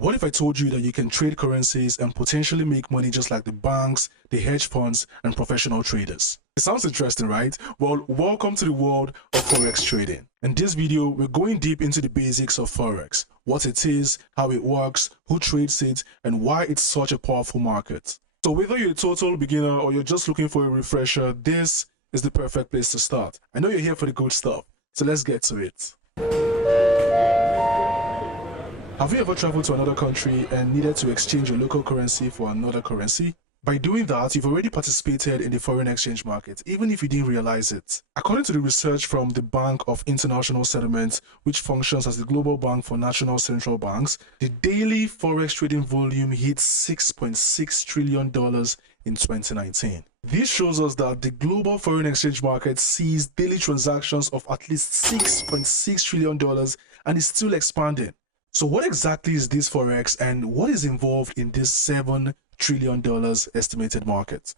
What if I told you that you can trade currencies and potentially make money just like the banks, the hedge funds, and professional traders? It sounds interesting, right? Well, welcome to the world of Forex trading. In this video, we're going deep into the basics of Forex, what it is, how it works, who trades it, and why it's such a powerful market. So whether you're a total beginner or you're just looking for a refresher, this is the perfect place to start. I know you're here for the good stuff, so let's get to it. Have you ever traveled to another country and needed to exchange your local currency for another currency? By doing that, you've already participated in the foreign exchange market, even if you didn't realize it. According to the research from the Bank of International Settlements, which functions as the global bank for national central banks, the daily forex trading volume hit $6.6 trillion in 2019. This shows us that the global foreign exchange market sees daily transactions of at least $6.6 trillion and is still expanding. So what exactly is this Forex and what is involved in this $7 trillion estimated market?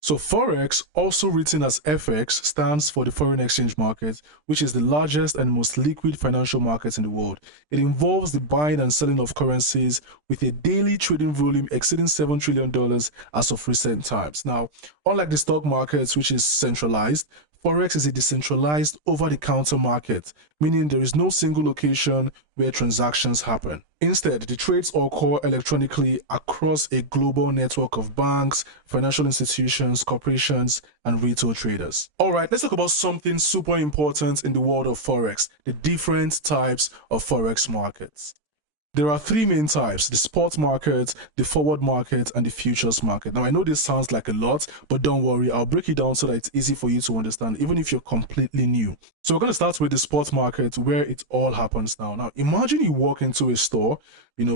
So Forex, also written as FX, stands for the foreign exchange market, which is the largest and most liquid financial market in the world. It involves the buying and selling of currencies with a daily trading volume exceeding $7 trillion as of recent times. Now, unlike the stock markets, which is centralized, Forex is a decentralized over-the-counter market, meaning there is no single location where transactions happen. Instead, the trades occur electronically across a global network of banks, financial institutions, corporations, and retail traders. Alright, let's talk about something super important in the world of Forex, the different types of Forex markets. There are three main types: the spot market, the forward market, and the futures market. Now, I know this sounds like a lot, but don't worry, I'll break it down so that it's easy for you to understand, even if you're completely new. So we're going to start with the spot market, where it all happens now. Now, imagine you walk into a store,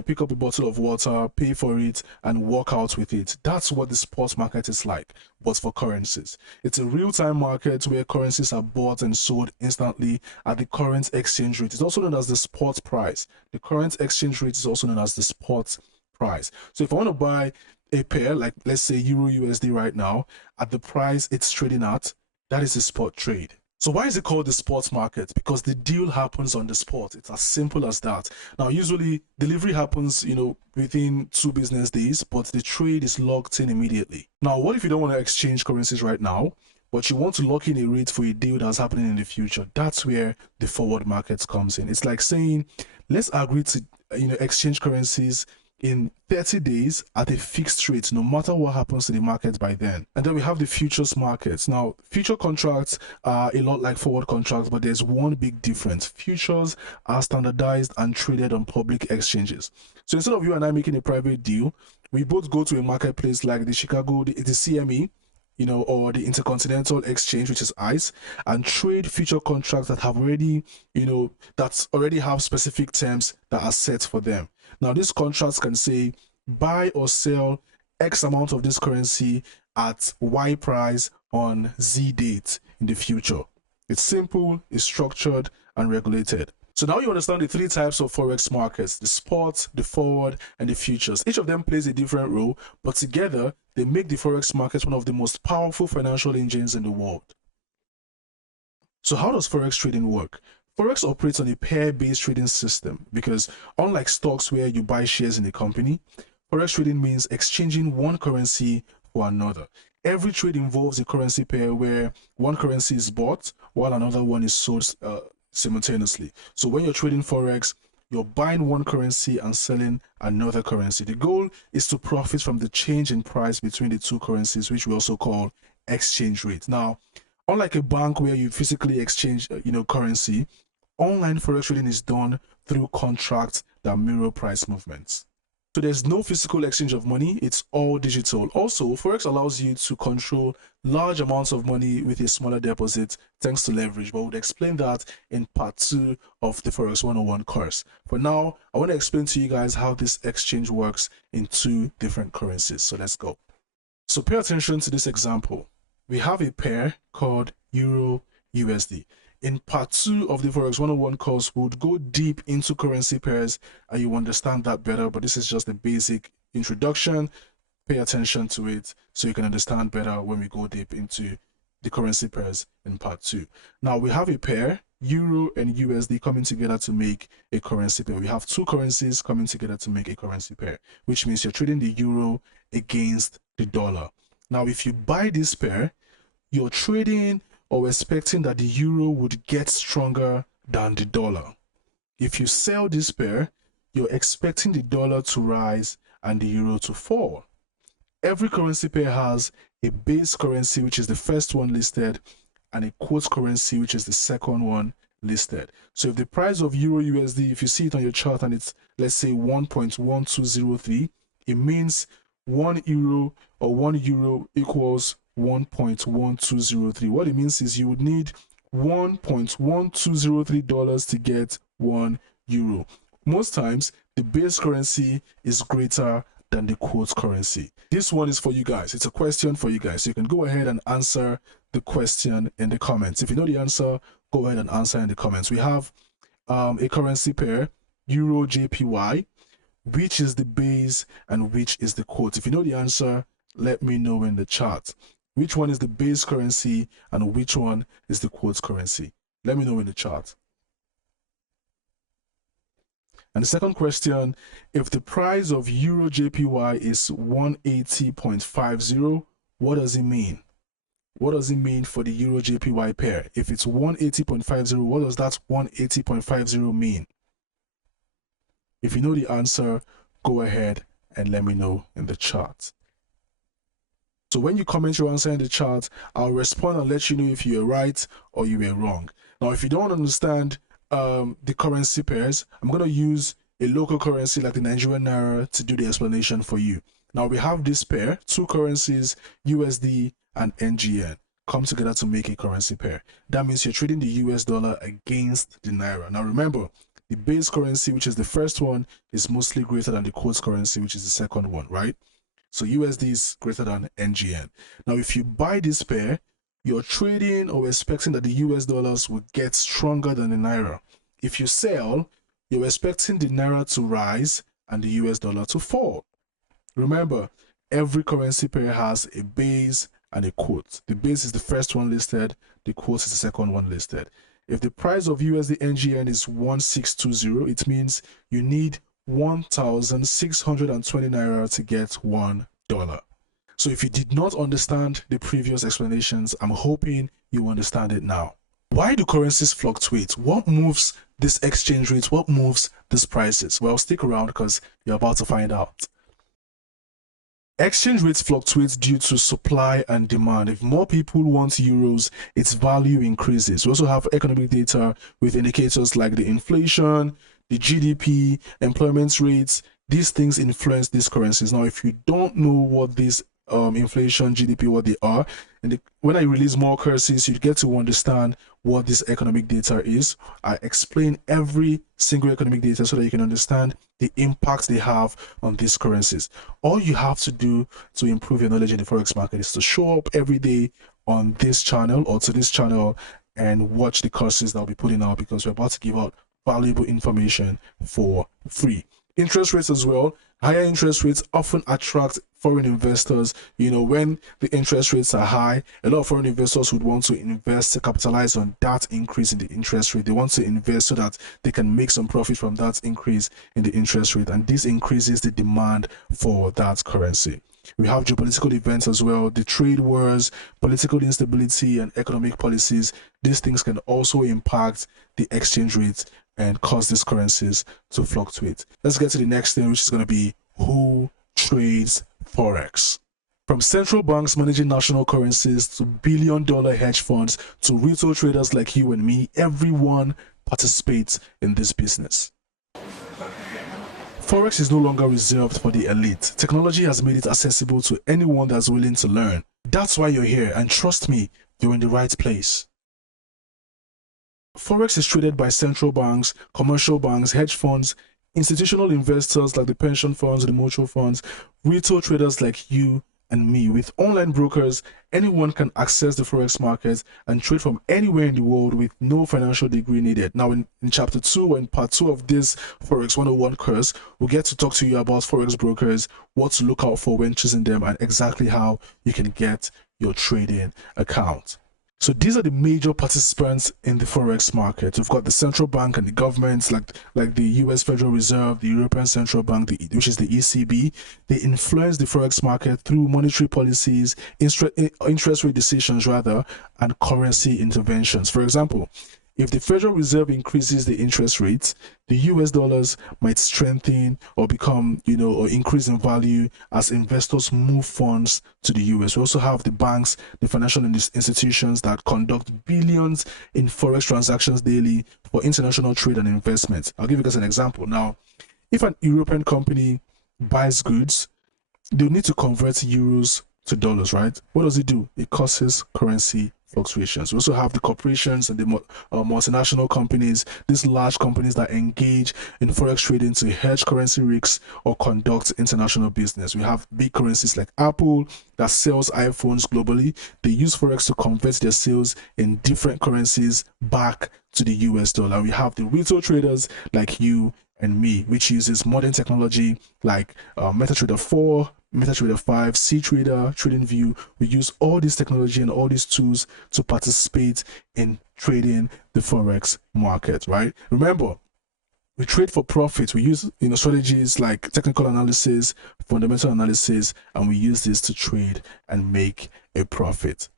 pick up a bottle of water, pay for it, and walk out with it. That's what the spot market is like, but for currencies. It's a real-time market where currencies are bought and sold instantly at the current exchange rate. It's also known as the spot price. The current exchange rate is also known as the spot price. So if I want to buy a pair, like let's say Euro USD right now, at the price it's trading at, that is a spot trade. So why is it called the spot market? Because the deal happens on the spot. It's as simple as that. Now, usually delivery happens, within 2 business days, but the trade is locked in immediately. Now, what if you don't want to exchange currencies right now, but you want to lock in a rate for a deal that's happening in the future? That's where the forward market comes in. It's like saying, let's agree to, exchange currencies in 30 days at a fixed rate, no matter what happens to the market by then. And then we have the futures markets. Now, future contracts are a lot like forward contracts, but there's one big difference. Futures are standardized and traded on public exchanges. So instead of you and I making a private deal, we both go to a marketplace like the CME, or the Intercontinental Exchange, which is ICE, and trade future contracts that have already, that already have specific terms that are set for them. Now, these contracts can say buy or sell X amount of this currency at Y price on Z date in the future. It's simple, it's structured, and regulated. So now you understand the three types of Forex markets: the spot, the forward, and the futures. Each of them plays a different role, but together they make the Forex market one of the most powerful financial engines in the world. So how does Forex trading work? Forex operates on a pair-based trading system because, unlike stocks where you buy shares in a company, Forex trading means exchanging one currency for another. Every trade involves a currency pair where one currency is bought while another one is sold simultaneously. So when you're trading Forex, you're buying one currency and selling another currency. The goal is to profit from the change in price between the two currencies, which we also call exchange rate. Now, unlike a bank where you physically exchange currency, online Forex trading is done through contracts that mirror price movements. So there's no physical exchange of money, it's all digital. Also, Forex allows you to control large amounts of money with a smaller deposit thanks to leverage, but we'll explain that in part 2 of the Forex 101 course. For now, I want to explain to you guys how this exchange works in 2 different currencies. So let's go. So pay attention to this example. We have a pair called Euro USD. In part 2 of the Forex 101 course, we'll go deep into currency pairs and you understand that better, but this is just a basic introduction. Pay attention to it so you can understand better when we go deep into the currency pairs in part 2. Now we have a pair, Euro and USD, coming together to make a currency pair. We have two currencies coming together to make a currency pair, which means you're trading the Euro against the dollar. Now, if you buy this pair, you're trading or expecting that the Euro would get stronger than the dollar. If you sell this pair, you're expecting the dollar to rise and the Euro to fall. Every currency pair has a base currency, which is the first one listed, and a quote currency, which is the second one listed. So if the price of Euro USD, if you see it on your chart and it's, let's say, 1.1203, it means 1 euro or 1 euro equals 1.1203. What it means is you would need $1.1203 to get 1 euro. Most times, the base currency is greater than the quote currency. This one is for you guys. It's a question for you guys. So you can go ahead and answer the question in the comments. If you know the answer, go ahead and answer in the comments. We have a currency pair, Euro JPY. Which is the base and which is the quote? If you know the answer, let me know in the chat. Which one is the base currency and which one is the quote currency? Let me know in the chat. And the second question, if the price of Euro JPY is 180.50, what does it mean? What does it mean for the Euro JPY pair? If it's 180.50, what does that 180.50 mean? If you know the answer, go ahead and let me know in the chat. So when you comment your answer in the chat, I'll respond and let you know if you were right or you were wrong. Now, if you don't understand the currency pairs, I'm going to use a local currency like the Nigerian Naira to do the explanation for you. Now, we have this pair, two currencies, USD and NGN, come together to make a currency pair. That means you're trading the US dollar against the Naira. Now, remember, the base currency, which is the first one, is mostly greater than the quote currency, which is the second one, right? So USD is greater than NGN. Now, if you buy this pair, you're trading or expecting that the US dollars will get stronger than the Naira. If you sell, you're expecting the Naira to rise and the US dollar to fall. Remember, every currency pair has a base and a quote. The base is the first one listed, the quote is the second one listed. If the price of USD NGN is 1620, it means you need 1,620 Naira to get $1. So if you did not understand the previous explanations, I'm hoping you understand it now. Why do currencies fluctuate? What moves this exchange rate? What moves these prices? Well, stick around because you're about to find out. Exchange rates fluctuate due to supply and demand. If more people want euros, its value increases. We also have economic data with indicators like the inflation, the GDP, employment rates. These things influence these currencies. Now, if you don't know what these inflation, GDP, what they are, and when I release more currencies, you get to understand what this economic data is. I explain every single economic data so that you can understand the impact they have on these currencies. All you have to do to improve your knowledge in the Forex market is to show up every day on this channel or to this channel and watch the courses that I'll be putting out, because we're about to give out valuable information for free. Interest rates as well. Higher interest rates often attract foreign investors. You know, when the interest rates are high, a lot of foreign investors would want to invest to capitalize on that increase in the interest rate. They want to invest so that they can make some profit from that increase in the interest rate, and this increases the demand for that currency. We have geopolitical events as well, the trade wars, political instability, and economic policies. These things can also impact the exchange rate and cause these currencies to fluctuate. Let's get to the next thing, which is going to be who trades Forex. From central banks managing national currencies to billion-dollar hedge funds to retail traders like you and me, everyone participates in this business. Forex is no longer reserved for the elite. Technology has made it accessible to anyone that's willing to learn. That's why you're here, and trust me, you're in the right place. Forex is traded by central banks, commercial banks, hedge funds, institutional investors like the pension funds, the mutual funds, retail traders like you and me. With online brokers, anyone can access the Forex market and trade from anywhere in the world with no financial degree needed. Now, in chapter 2 and part 2 of this Forex 101 course, we'll get to talk to you about Forex brokers, what to look out for when choosing them, and exactly how you can get your trading account. So these are the major participants in the forex market. We've got the central bank and the governments, like the U.S. Federal Reserve, the European Central Bank, which is the ECB. They influence the forex market through monetary policies, interest rate decisions rather, and currency interventions. For example, if the Federal Reserve increases the interest rates, the US dollars might strengthen or become, or increase in value as investors move funds to the US. We also have the banks, the financial institutions that conduct billions in forex transactions daily for international trade and investment. I'll give you guys an example. Now, if an European company buys goods, they'll need to convert euros to dollars, right? What does it do? It causes currency fluctuations. We also have the corporations and the multinational companies, these large companies that engage in forex trading to hedge currency risks or conduct international business. We have big currencies like Apple that sells iPhones globally. They use forex to convert their sales in different currencies back to the US dollar. We have the retail traders like you and me, which uses modern technology like MetaTrader 4, MetaTrader 5, CTrader, TradingView. We use all this technology and all these tools to participate in trading the forex market, right? Remember, we trade for profit. We use strategies like technical analysis, fundamental analysis, and we use this to trade and make a profit.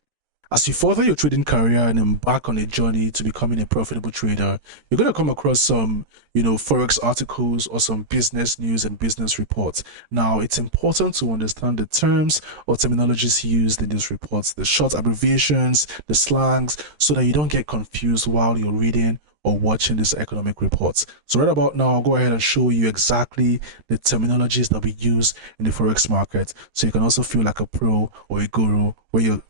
As you further your trading career and embark on a journey to becoming a profitable trader, you're going to come across some, Forex articles or some business news and business reports. Now, it's important to understand the terms or terminologies used in these reports, the short abbreviations, the slangs, so that you don't get confused while you're reading or watching these economic reports. So right about now, I'll go ahead and show you exactly the terminologies that we use in the Forex market, so you can also feel like a pro or a guru where you're,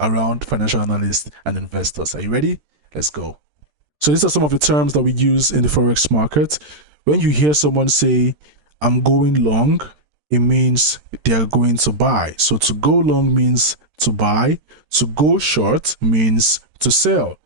around financial analysts and investors. Are you ready? Let's go. So these are some of the terms that we use in the Forex market. When you hear someone say, I'm going long, it means they are going to buy. So to go long means to buy. To go short means to sell.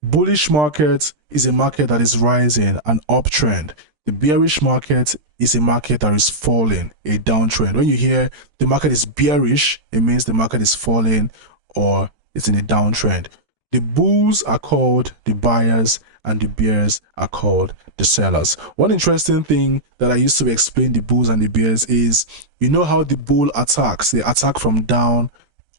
Bullish market is a market that is rising, an uptrend. The bearish market is a market that is falling, a downtrend. When you hear the market is bearish, it means the market is falling or it's in a downtrend. The bulls are called the buyers and the bears are called the sellers. One interesting thing that I used to explain the bulls and the bears is, how the bull attacks. They attack from down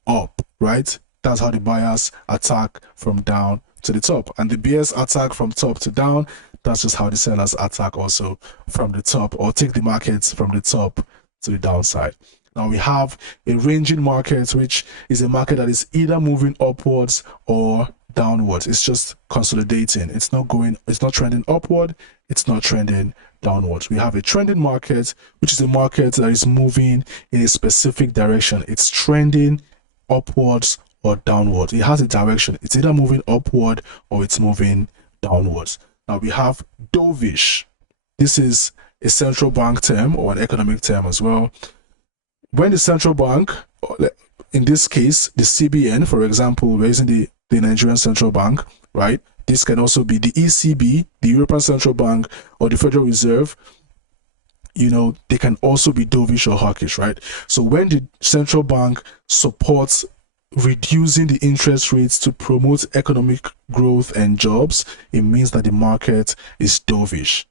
up, right? That's how the buyers attack from down to the top, and the bears attack from top to down. That's just how the sellers attack also from the top, or take the markets from the top to the downside. Now we have a ranging market, which is a market that is either moving upwards or downwards. It's just consolidating. It's not trending upward, it's not trending downwards. We have a trending market, which is a market that is moving in a specific direction. It's trending upwards or downwards. It has a direction. It's either moving upward or it's moving downwards. Now we have dovish. This is a central bank term or an economic term as well. When the central bank, in this case the CBN, for example, we're using the Nigerian Central Bank, right? This can also be the ECB, the European Central Bank, or the Federal Reserve. They can also be dovish or hawkish, right? So when the central bank supports reducing the interest rates to promote economic growth and jobs, it means that the market is dovish.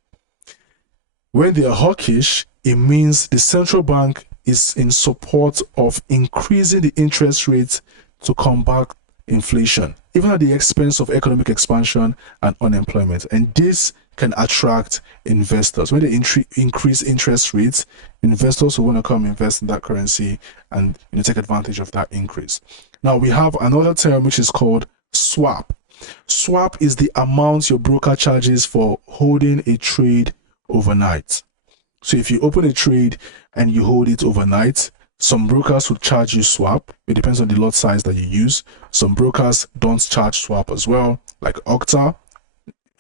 When they are hawkish, it means the central bank is in support of increasing the interest rates to combat inflation, even at the expense of economic expansion and unemployment. And this can attract investors. When they increase interest rates, investors will want to come invest in that currency and take advantage of that increase. Now we have another term which is called swap. Swap is the amount your broker charges for holding a trade overnight. So if you open a trade and you hold it overnight, some brokers will charge you swap. It depends on the lot size that you use. Some brokers don't charge swap as well, like Octa.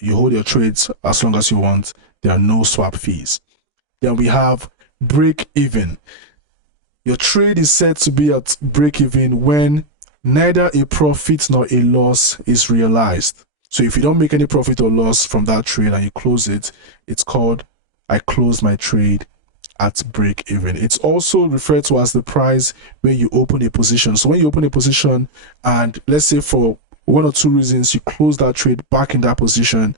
You hold your trades as long as you want. There are no swap fees. Then we have break even. Your trade is said to be at break even when neither a profit nor a loss is realized. So if you don't make any profit or loss from that trade and you close it, it's called I closed my trade at break even. It's also referred to as the price when you open a position. So when you open a position and let's say for one or two reasons you close that trade back in that position,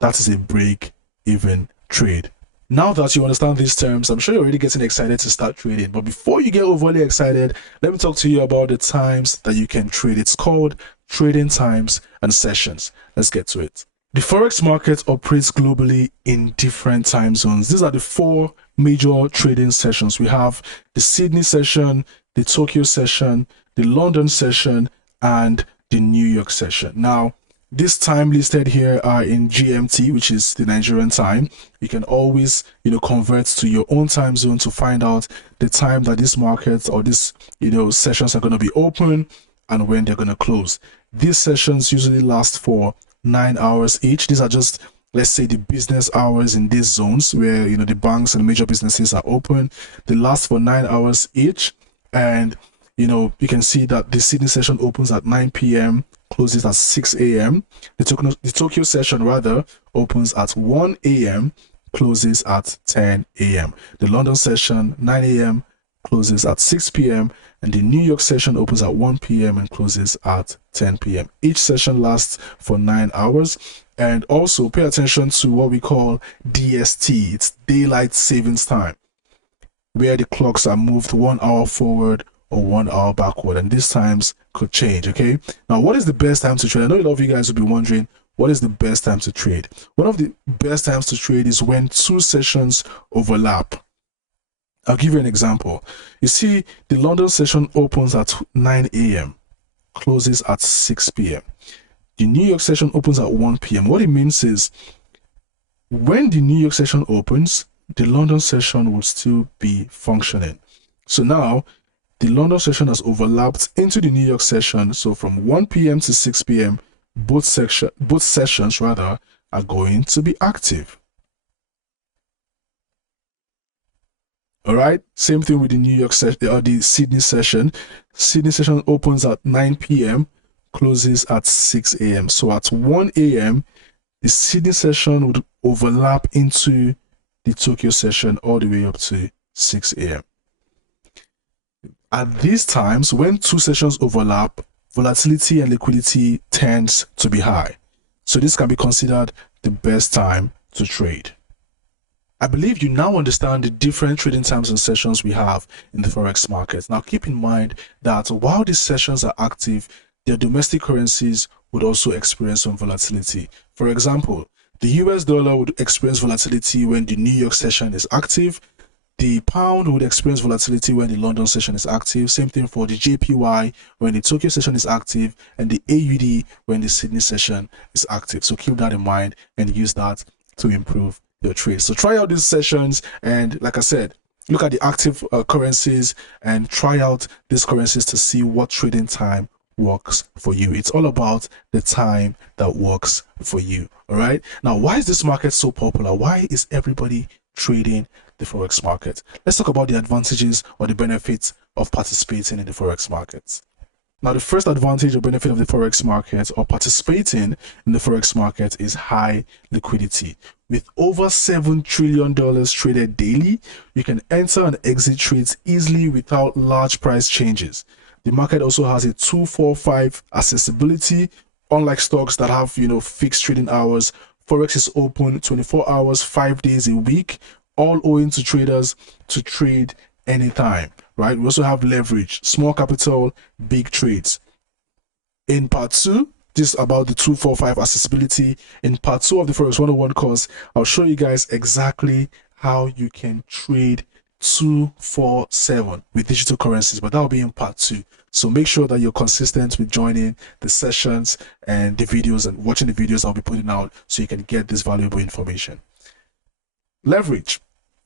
that is a break even trade. Now that you understand these terms, I'm sure you're already getting excited to start trading. But before you get overly excited, let me talk to you about the times that you can trade. It's called trading times and sessions. Let's get to it. The Forex market operates globally in different time zones. These are the four major trading sessions. We have the Sydney session, the Tokyo session, the London session, and the New York session. Now, this time listed here are in GMT, which is the Nigerian time. You can always, convert to your own time zone to find out the time that these markets or these, sessions are going to be open and when they're going to close. These sessions usually last for 9 hours each. These are just, let's say, the business hours in these zones where, the banks and major businesses are open. They last for 9 hours each. And, you can see that the Sydney session opens at 9 p.m. closes at 6 a.m. The Tokyo session rather opens at 1 a.m. closes at 10 a.m. The London session 9 a.m. closes at 6 p.m. and the New York session opens at 1 p.m. and closes at 10 p.m. Each session lasts for 9 hours. And also pay attention to what we call DST. It's daylight savings time, where the clocks are moved 1 hour forward or 1 hour backward, and these times could change. Okay, now what is the best time to trade? I know a lot of you guys will be wondering, what is the best time to trade? One of the best times to trade is when two sessions overlap. I'll give you an example. You see, the London session opens at 9 a.m. closes at 6 p.m. The New York session opens at 1 p.m. What it means is, when the New York session opens, the London session will still be functioning. So now the London session has overlapped into the New York session. So from 1 p.m. to 6 p.m., both sessions are going to be active. All right. Same thing with the New York session or the Sydney session. Sydney session opens at 9 p.m., closes at 6 a.m. So at 1 a.m., the Sydney session would overlap into the Tokyo session all the way up to 6 a.m. At these times, when two sessions overlap, volatility and liquidity tends to be high. So this can be considered the best time to trade. I believe you now understand the different trading times and sessions we have in the Forex market. Now keep in mind that while these sessions are active, their domestic currencies would also experience some volatility. For example, the US dollar would experience volatility when the New York session is active. The pound would experience volatility when the London session is active. Same thing for the JPY when the Tokyo session is active, and the AUD when the Sydney session is active. So keep that in mind and use that to improve your trade. So try out these sessions, and like I said, look at the active currencies and try out these currencies to see what trading time works for you. It's all about the time that works for you. All right. Now, why is this market so popular? Why is everybody trading the Forex market? Let's talk about the advantages or the benefits of participating in the Forex markets. Now, the first advantage or benefit of the Forex market or participating in the Forex market is high liquidity. With over $7 trillion traded daily, you can enter and exit trades easily without large price changes. The market also has a 2-4-5 accessibility. Unlike stocks that have, fixed trading hours, Forex is open 24 hours, 5 days a week, all owing to traders to trade anytime, right? We also have leverage, small capital, big trades. In part 2, this is about the 2-4-5 accessibility. In part 2 of the Forex 101 course, I'll show you guys exactly how you can trade 2-4-7 with digital currencies, but that will be in part 2. So make sure that you're consistent with joining the sessions and the videos and watching the videos I'll be putting out so you can get this valuable information. Leverage.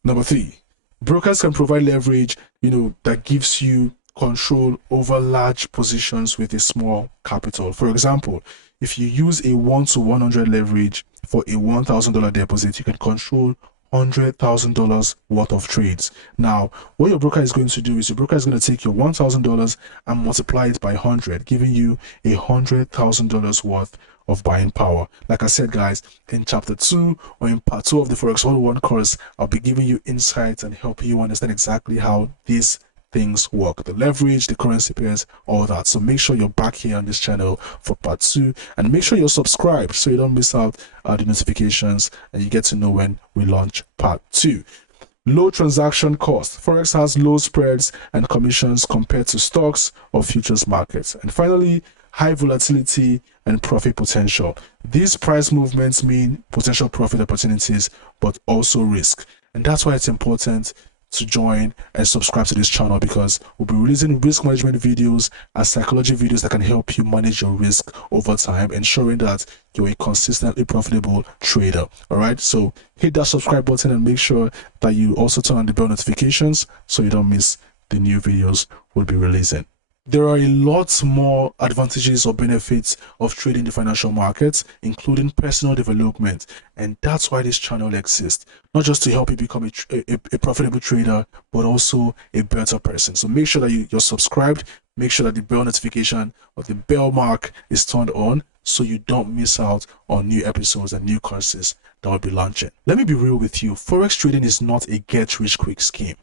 Number 3, brokers can provide leverage, that gives you control over large positions with a small capital. For example, if you use a 1-to-100 leverage for a $1,000 deposit, you can control $100,000 worth of trades. Now, what your broker is going to do is your broker is going to take your $1,000 and multiply it by 100, giving you $100,000 worth of buying power. Like I said, guys, in chapter 2 or in part 2 of the Forex 101 course, I'll be giving you insights and helping you understand exactly how this things work, the leverage, the currency pairs, all that. So make sure you're back here on this channel for part 2, and make sure you're subscribed so you don't miss out the notifications and you get to know when we launch part 2. Low transaction cost. Forex has low spreads and commissions compared to stocks or futures markets. And finally, high volatility and profit potential. These price movements mean potential profit opportunities, but also risk. And that's why it's important to join and subscribe to this channel, because we'll be releasing risk management videos and psychology videos that can help you manage your risk over time, ensuring that you're a consistently profitable trader. All right, so hit that subscribe button and make sure that you also turn on the bell notifications so you don't miss the new videos we'll be releasing. There are a lot more advantages or benefits of trading the financial markets, including personal development. And that's why this channel exists. Not just to help you become a profitable trader, but also a better person. So make sure that you're subscribed. Make sure that the bell notification or the bell mark is turned on so you don't miss out on new episodes and new courses that will be launching. Let me be real with you. Forex trading is not a get-rich-quick scheme.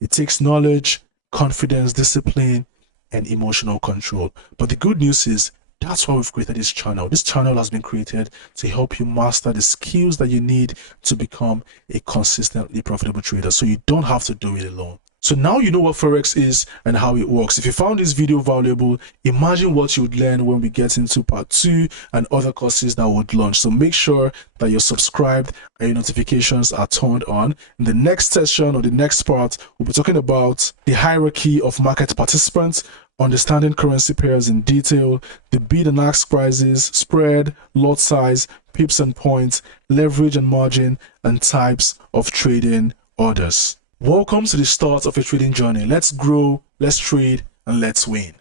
It takes knowledge, confidence, discipline, and emotional control. But the good news is that's why we've created this channel. This channel has been created to help you master the skills that you need to become a consistently profitable trader, so you don't have to do it alone. So now you know what Forex is and how it works. If you found this video valuable, imagine what you would learn when we get into part 2 and other courses that would launch. So make sure that you're subscribed and your notifications are turned on. In the next session or the next part, we'll be talking about the hierarchy of market participants, understanding currency pairs in detail, the bid and ask prices, spread, lot size, pips and points, leverage and margin, and types of trading orders. Welcome to the start of a trading journey. Let's grow, let's trade, and let's win.